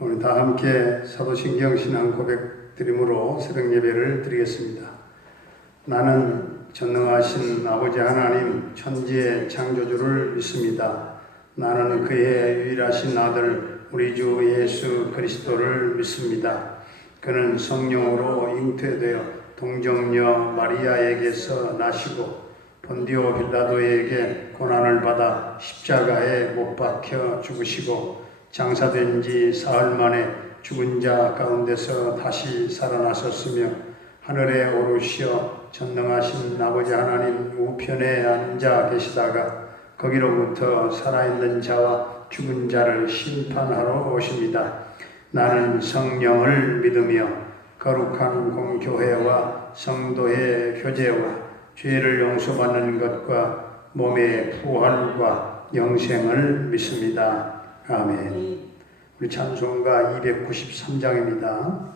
우리 다 함께 사도신경 신앙 고백 드림으로 새벽 예배를 드리겠습니다. 나는 전능하신 아버지 하나님 천지의 창조주를 믿습니다. 나는 그의 유일하신 아들 우리 주 예수 그리스도를 믿습니다. 그는 성령으로 잉태되어 동정녀 마리아에게서 나시고 본디오 빌라도에게 고난을 받아 십자가에 못 박혀 죽으시고 장사된 지 사흘 만에 죽은 자 가운데서 다시 살아나셨으며 하늘에 오르시어 전능하신 아버지 하나님 우편에 앉아 계시다가 거기로부터 살아있는 자와 죽은 자를 심판하러 오십니다. 나는 성령을 믿으며 거룩한 공교회와 성도의 교제와 죄를 용서받는 것과 몸의 부활과 영생을 믿습니다. 아멘. 우리 찬송가 293장입니다.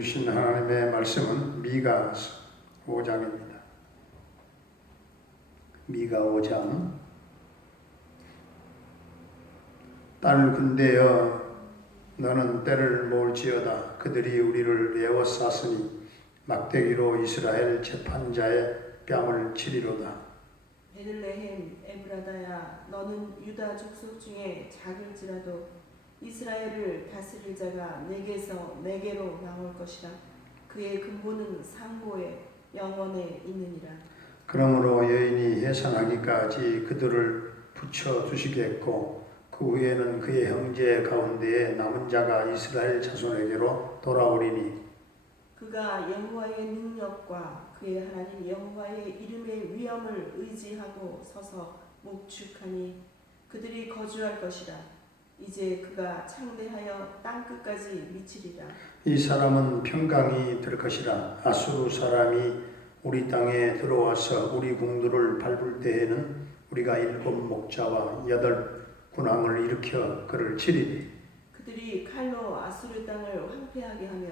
주신 하나님의 말씀은 미가 5장입니다. 미가 5장. 딸 군대여 너는 때를 모을지어다. 그들이 우리를 에워쌌으니 막대기로 이스라엘 재판자의 뺨을 치리로다. 베들레헴 에브라다야 너는 유다 족속 중에 작을지라도 이스라엘을 다스릴 자가 내게서 내게로 나올 것이라. 그의 근본은 상고에 영원에 있느니라. 그러므로 여인이 해산하기까지 그들을 붙여 두시겠고 그 후에는 그의 형제 가운데에 남은 자가 이스라엘 자손에게로 돌아오리니 그가 여호와의 능력과 그의 하나님 여호와의 이름의 위엄을 의지하고 서서 목축하니 그들이 거주할 것이라. 이제 그가 창대하여 땅끝까지 미치리라. 이 사람은 평강이 될 것이라. 아수르 사람이 우리 땅에 들어와서 우리 궁들을 밟을 때에는 우리가 7 목자와 8 군왕을 일으켜 그를 치리니 그들이 칼로 아수르 땅을 황폐하게 하며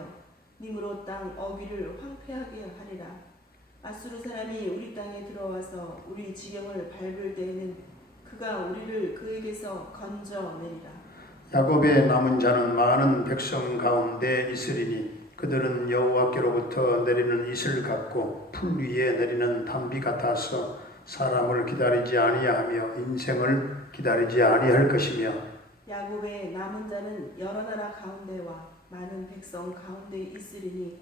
님으로 땅 어귀를 황폐하게 하리라. 아수르 사람이 우리 땅에 들어와서 우리 지경을 밟을 때에는 그가 우리를 그에게서 건져내리라. 야곱의 남은 자는 많은 백성 가운데 있으리니 그들은 여호와께로부터 내리는 이슬 같고 풀 위에 내리는 담비 같아서 사람을 기다리지 아니하며 인생을 기다리지 아니할 것이며 야곱의 남은 자는 여러 나라 가운데와 많은 백성 가운데 있으리니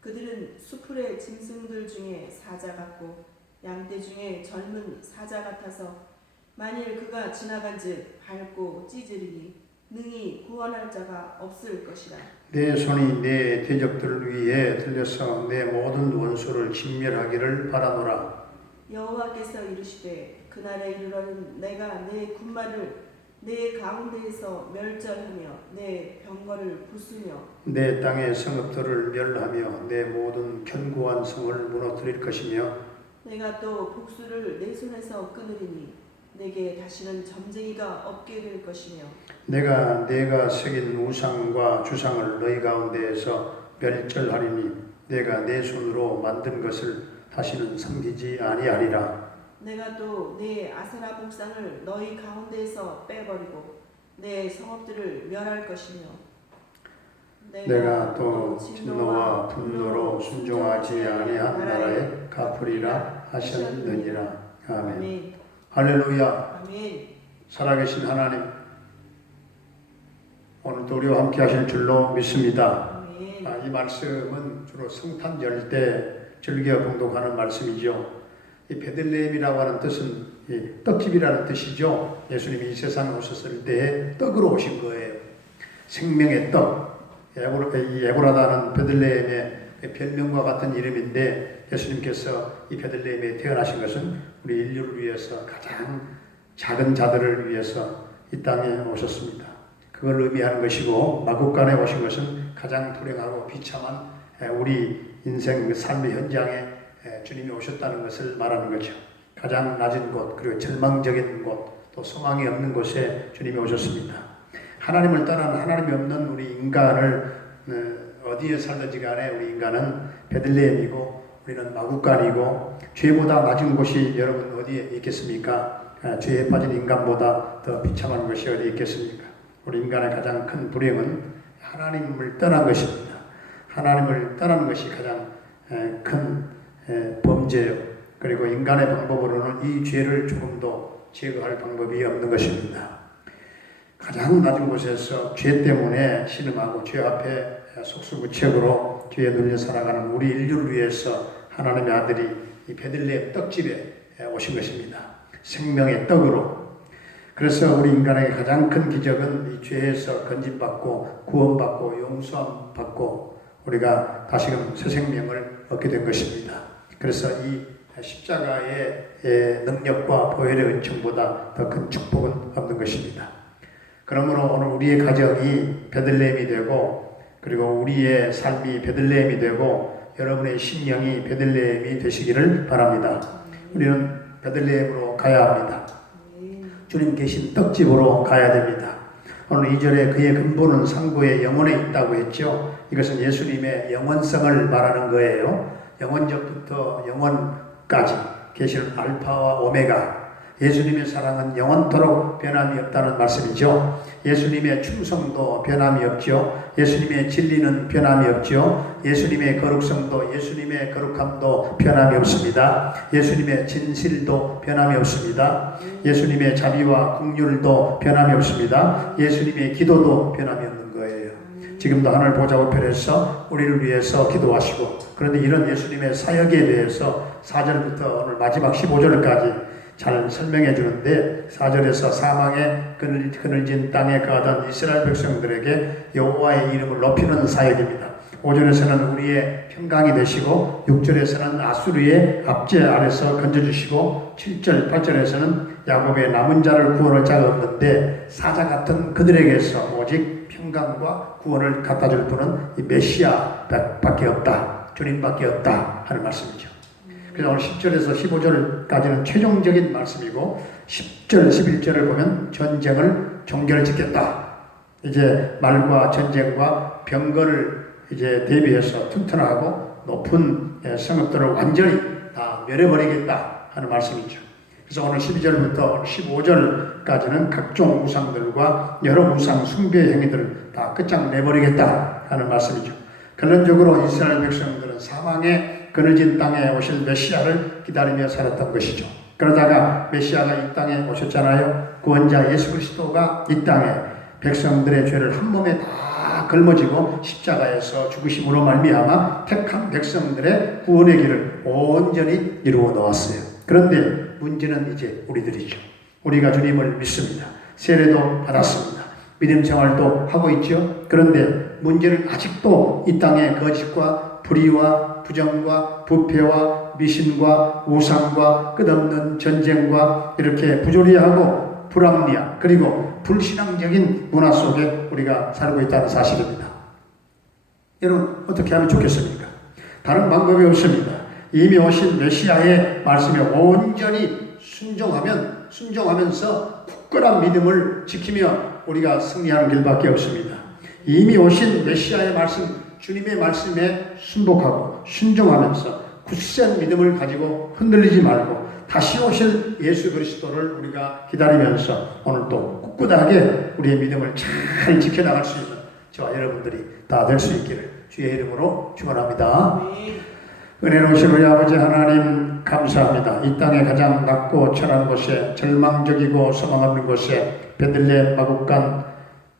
그들은 수풀의 짐승들 중에 사자 같고 양떼 중에 젊은 사자 같아서 만일 그가 지나간즉 밟고 찢으리니 능히 구원할 자가 없을 것이라. 내 손이 내 대적들 위에 들려서 내 모든 원수를 진멸하기를 바라노라. 여호와께서 이르시되 그날에 이르러는 내가 내 군마를 내 가운데에서 멸절하며 내 병거를 부수며 내 땅의 성읍들을 멸하며 내 모든 견고한 성을 무너뜨릴 것이며 내가 또 복수를 내 손에서 끊으리니 내게 다시는 점쟁이가 없게 될 것이며 내가 새긴 우상과 주상을 너희 가운데에서 멸절하리니 내가 내 손으로 만든 것을 다시는 섬기지 아니하리라. 내가 또 내 아세라 목상을 너희 가운데에서 빼버리고 내 성읍들을 멸할 것이며 내가 또 진노와 분노로 순종하지 아니한 나라에 갚으리라 하셨느니라. 아멘. 할렐루야. 아멘. 살아계신 하나님, 오늘도 우리와 함께 하실 줄로 믿습니다. 아멘. 이 말씀은 주로 성탄절 때 즐겨 봉독하는 말씀이죠. 이 베들레헴이라고 하는 뜻은 떡집이라는 뜻이죠. 예수님이 이 세상에 오셨을 때에 떡으로 오신 거예요. 생명의 떡. 에브라다는 베들레헴의 별명과 같은 이름인데 예수님께서 이 베들레헴에 태어나신 것은 우리 인류를 위해서 가장 작은 자들을 위해서 이 땅에 오셨습니다. 그걸 의미하는 것이고 마국간에 오신 것은 가장 불행하고 비참한 우리 인생 삶의 현장에 주님이 오셨다는 것을 말하는 거죠. 가장 낮은 곳 그리고 절망적인 곳 또 소망이 없는 곳에 주님이 오셨습니다. 하나님을 떠난 하나님이 없는 우리 인간을 어디에 살든지 간에 우리 인간은 베들레헴이고 우리는 마국간이고 죄보다 낮은 곳이 여러분 어디에 있겠습니까? 죄에 빠진 인간보다 더 비참한 것이 어디 있겠습니까? 우리 인간의 가장 큰 불행은 하나님을 떠난 것입니다. 하나님을 떠나는 것이 가장 큰 범죄예요. 그리고 인간의 방법으로는 이 죄를 조금도 제거할 방법이 없는 것입니다. 가장 낮은 곳에서 죄 때문에 신음하고 죄 앞에 속수무책으로 죄에 눌려 살아가는 우리 인류를 위해서 하나님의 아들이 이 베들레헴 떡집에 오신 것입니다. 생명의 떡으로. 그래서 우리 인간에게 가장 큰 기적은 이 죄에서 건진받고 구원받고 용서함 받고 우리가 다시금 새 생명을 얻게 된 것입니다. 그래서 이 십자가의 능력과 보혈의 은총보다 더 큰 축복은 없는 것입니다. 그러므로 오늘 우리의 가정이 베들레헴이 되고 그리고 우리의 삶이 베들레헴이 되고 여러분의 심령이 베들레헴이 되시기를 바랍니다. 우리는 베들레헴으로 가야 합니다. 주님 계신 떡집으로 가야 됩니다. 오늘 2절에 그의 근본은 상부의 영혼에 있다고 했죠. 이것은 예수님의 영원성을 말하는 거예요. 영원적부터 영원까지 계시는 알파와 오메가. 예수님의 사랑은 영원토록 변함이 없다는 말씀이죠. 예수님의 충성도 변함이 없죠. 예수님의 진리는 변함이 없죠. 예수님의 거룩성도, 예수님의 거룩함도 변함이 없습니다. 예수님의 진실도 변함이 없습니다. 예수님의 자비와 긍휼도 변함이 없습니다. 예수님의 기도도 변함이 없는 거예요. 지금도 하늘 보좌 우편에서 우리를 위해서 기도하시고, 그런데 이런 예수님의 사역에 대해서 4절부터 오늘 마지막 15절까지 잘 설명해 주는데, 4절에서 사망의 그늘진 땅에 거하던 이스라엘 백성들에게 여호와의 이름을 높이는 사역입니다. 5절에서는 우리의 평강이 되시고, 6절에서는 아수르의 압제 아래서 건져주시고, 7절, 8절에서는 야곱의 남은 자를 구원할 자가 없는데 사자 같은 그들에게서 오직 평강과 구원을 갖다 줄 분은 이 메시아 밖에 없다, 주님밖에 없다 하는 말씀이죠. 그래서 오늘 10절에서 15절까지는 최종적인 말씀이고, 10절, 11절을 보면 전쟁을 종결짓겠다. 이제 말과 전쟁과 병거를 이제 대비해서 튼튼하고 높은 성읍들을 완전히 다 멸해버리겠다 하는 말씀이죠. 그래서 오늘 12절부터 15절까지는 각종 우상들과 여러 우상 숭배의 행위들을 다 끝장내버리겠다 하는 말씀이죠. 결론적으로 이스라엘 백성들은 사망의 그늘진 땅에 오실 메시아를 기다리며 살았던 것이죠. 그러다가 메시아가 이 땅에 오셨잖아요. 구원자 예수 그리스도가 이 땅에 백성들의 죄를 한 몸에 다 걸머지고 십자가에서 죽으심으로 말미암아 택한 백성들의 구원의 길을 온전히 이루어 놓았어요. 그런데 문제는 이제 우리들이죠. 우리가 주님을 믿습니다. 세례도 받았습니다. 믿음 생활도 하고 있죠. 그런데 문제는 아직도 이 땅의 거짓과 불의와 부정과 부패와 미신과 우상과 끝없는 전쟁과 이렇게 부조리하고 불합리한 그리고 불신앙적인 문화 속에 우리가 살고 있다는 사실입니다. 여러분 어떻게 하면 좋겠습니까? 다른 방법이 없습니다. 이미 오신 메시아의 말씀에 온전히 순종하면서 굳건한 믿음을 지키며 우리가 승리하는 길밖에 없습니다. 이미 오신 메시아의 말씀, 주님의 말씀에 순복하고 순종하면서 굳센 믿음을 가지고 흔들리지 말고 다시 오실 예수 그리스도를 우리가 기다리면서 오늘 또 꿋꿋하게 우리의 믿음을 잘 지켜나갈 수 있는 저와 여러분들이 다 될 수 있기를 주의 이름으로 축원합니다. 은혜로우신 우리 아버지 하나님 감사합니다. 이 땅에 가장 낮고 천한 곳에 절망적이고 소망 없는 곳에 베들레헴 마국간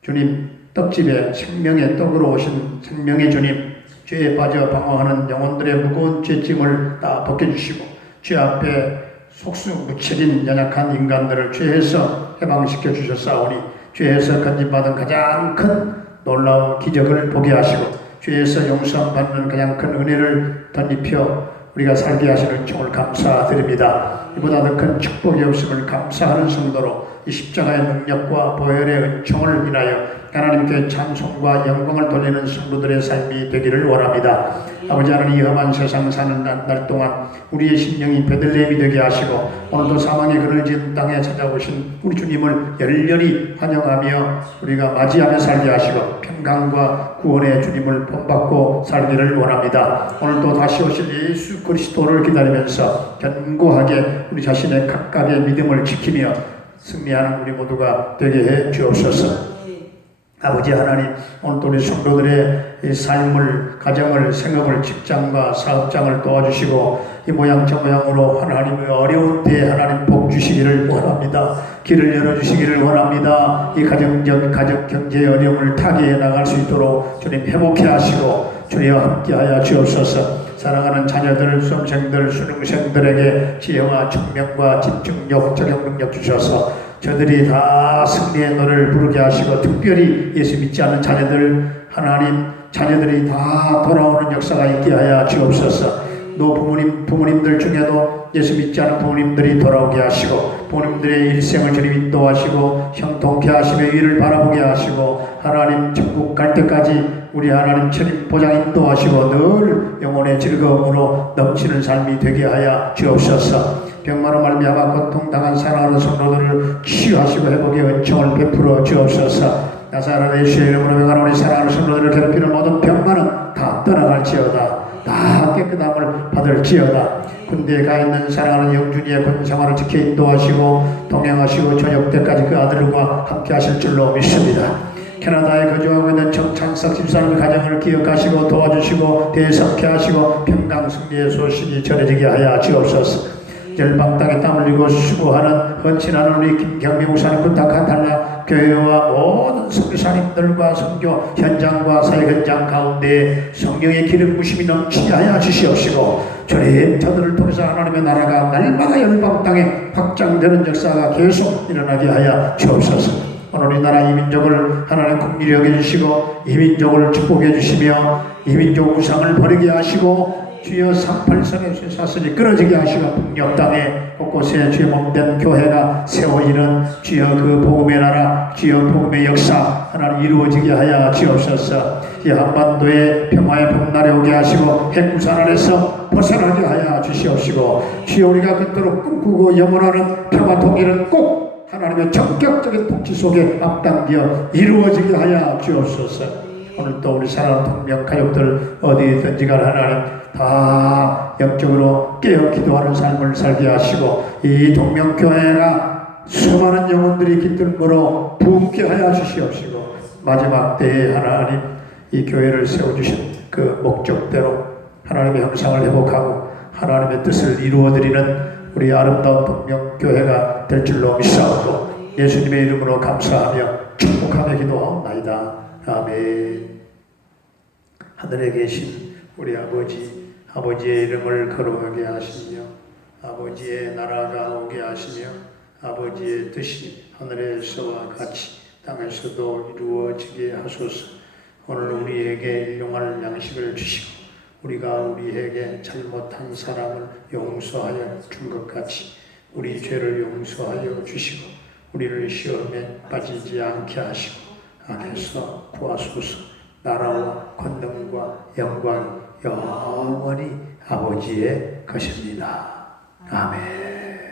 주님 떡집에 생명의 떡으로 오신 생명의 주님, 죄에 빠져 방황하는 영혼들의 무거운 죄짐을 다 벗겨주시고 죄 앞에 속수무책인 연약한 인간들을 죄에서 해방시켜 주셨사오니 죄에서 건진받은 가장 큰 놀라운 기적을 보게 하시고 죄에서 용서받는 가장 큰 은혜를 덧입혀 우리가 살게 하시는 종을 감사드립니다. 이보다 더 큰 축복이 없음을 감사하는 성도로 이 십자가의 능력과 보혈의 은총을 인하여 하나님께 찬송과 영광을 돌리는 성도들의 삶이 되기를 원합니다. 아버지 하나님, 이 험한 세상 사는 날 동안 우리의 심령이 베들레헴이 되게 하시고 오늘도 사망의 그늘진 땅에 찾아오신 우리 주님을 열렬히 환영하며 우리가 맞이하며 살게 하시고 평강과 구원의 주님을 본받고 살기를 원합니다. 오늘도 다시 오실 예수 그리스도를 기다리면서 견고하게 우리 자신의 각각의 믿음을 지키며 승리하는 우리 모두가 되게 해 주옵소서. 아버지 하나님, 오늘도 우리 성도들의 이 삶을, 가정을, 생업을, 직장과 사업장을 도와주시고 이 모양 저 모양으로 하나님의 어려운 때에 하나님 복 주시기를 원합니다. 길을 열어주시기를 원합니다. 이 가정 경제의 어려움을 타개해 나갈 수 있도록 주님 회복해 하시고 주여 함께하여 주옵소서. 사랑하는 자녀들, 수험생들, 수능생들에게 지혜와 청명과 집중력, 적용 능력 주셔서 저들이 다 승리의 노래를 부르게 하시고 특별히 예수 믿지 않는 자녀들, 하나님 자녀들이 다 돌아오는 역사가 있게 하여 주옵소서. 또 부모님들 중에도 예수 믿지 않은 부모님들이 돌아오게 하시고 부모님들의 일생을 주님 인도하시고 형통케 하시며 위를 바라보게 하시고 하나님 천국 갈 때까지 우리 하나님 주님 보장 인도하시고 늘 영혼의 즐거움으로 넘치는 삶이 되게 하여 주옵소서. 병마로 말미암아 고통당한 사랑하는 성도들을 치유하시고 회복의 은총을 베풀어 주옵소서. 나사렛 예수의 이름으로 명하노니 우리 사랑하는 성도들을 괴롭히는 모든 병만은 다 떠나갈지어다. 다 깨끗함을 받을지어다. 군대에 가 있는 사랑하는 영준이의 군 생활을 지켜 인도하시고 동행하시고 저녁 때까지 그 아들과 함께 하실 줄로 믿습니다. 캐나다에 거주하고 있는 정창석 집사님 가정을 기억하시고 도와주시고 대석케 하시고 평강 승리의 소식이 전해지게 하여 주옵소서. 열방 땅에 땀 흘리고 수고하는 헌신하는 우리 김경미 목사님 부탁하달라. 교회와 모든 선교사님들과 선교 현장과 사회 현장 가운데 성령의 기름 부심이 넘치게 하여 주시옵시고 주님 저들을 통해서 하나님의 나라가 날마다 열방 땅에 확장되는 역사가 계속 일어나게 하여 주옵소서. 오늘 이 나라 이 민족을 하나님 긍휼히 여겨주시고 이 민족을 축복해 주시며 이 민족 우상을 버리게 하시고 주여 38선의 주의 사슬이 끊어지게 하시고 북녘 땅에 곳곳에 주의 몸된 교회가 세워지는 주여 그 복음의 나라 주여 복음의 역사 하나님 이루어지게 하여 주옵소서. 이 한반도에 평화의 봄날에 오게 하시고 핵무산 안에서 벗어나게 하여 주시옵시고 주여 우리가 그토록 꿈꾸고 염원하는 평화 통일은 꼭 하나님의 전격적인 통치 속에 앞당겨 이루어지게 하여 주옵소서. 오늘 또 우리 사랑하는 동명 가족들 어디든지 간 하나님 다 영적으로 깨어 기도하는 삶을 살게 하시고 이 동명교회가 수많은 영혼들이 깃들므로 부흥케 하여 주시옵시고 마지막 때에 하나님 이 교회를 세워주신 그 목적대로 하나님의 형상을 회복하고 하나님의 뜻을 이루어드리는 우리 아름다운 동명교회가 될 줄로 믿사오고 예수님의 이름으로 감사하며 축복하며 기도하옵나이다. 아멘. 하늘에 계신 우리 아버지의 이름을 거룩하게 하시며 아버지의 나라가 오게 하시며 아버지의 뜻이 하늘에서와 같이 땅에서도 이루어지게 하소서. 오늘 우리에게 일용할 양식을 주시고 우리가 우리에게 잘못한 사람을 용서하여 준 것 같이 우리 죄를 용서하여 주시고 우리를 시험에 빠지지 않게 하시고 악에서 구하소서. 나라와 권능과 영광 영원히 아버지의 것입니다. 아멘.